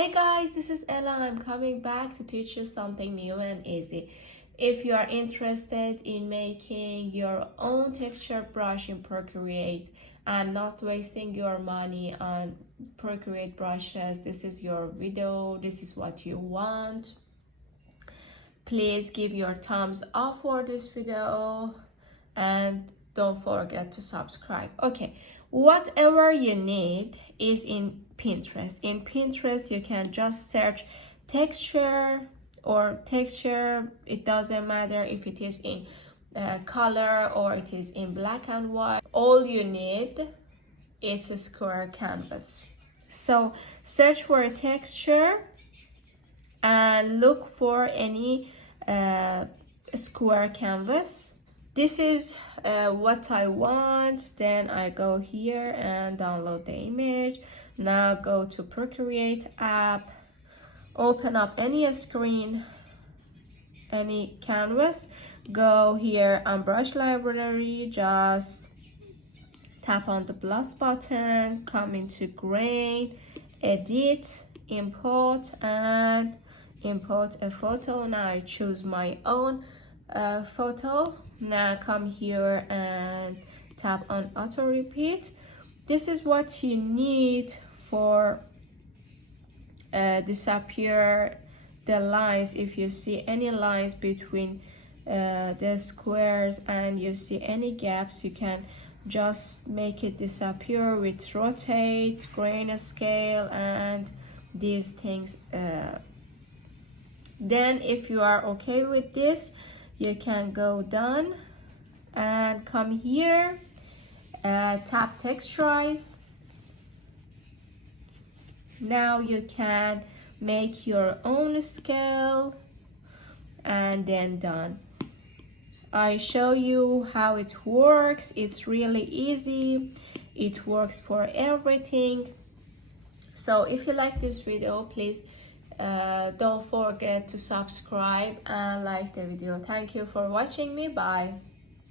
Hey guys, this is Ella. I'm coming back to teach you something new and easy. If you are interested in making your own texture brush in Procreate and not wasting your money on Procreate brushes, this is your video, this is what you want. Please give your thumbs up for this video and don't forget to subscribe. Okay, whatever you need is in Pinterest. In Pinterest, you can just search texture or texture. It doesn't matter if it is in color or it is in black and white. All you need is a square canvas. So search for a texture and look for any square canvas. This is what I want. Then I go here and download the image. Now go to Procreate app, open up any screen, any canvas, go here on brush library, just tap on the plus button, come into grain, edit, import, and import a photo. Now I choose my own photo. Now come here and tap on auto repeat. This is what you need for disappear the lines. If you see any lines between the squares and you see any gaps, you can just make it disappear with rotate, grain scale, and these things. Then if you are okay with this, you can go done and come here, tap texturize. Now you can make your own scale and then done. I show you how it works. It's really easy. It works for everything. So if you like this video, please don't forget to subscribe and like the video. Thank you for watching me. Bye.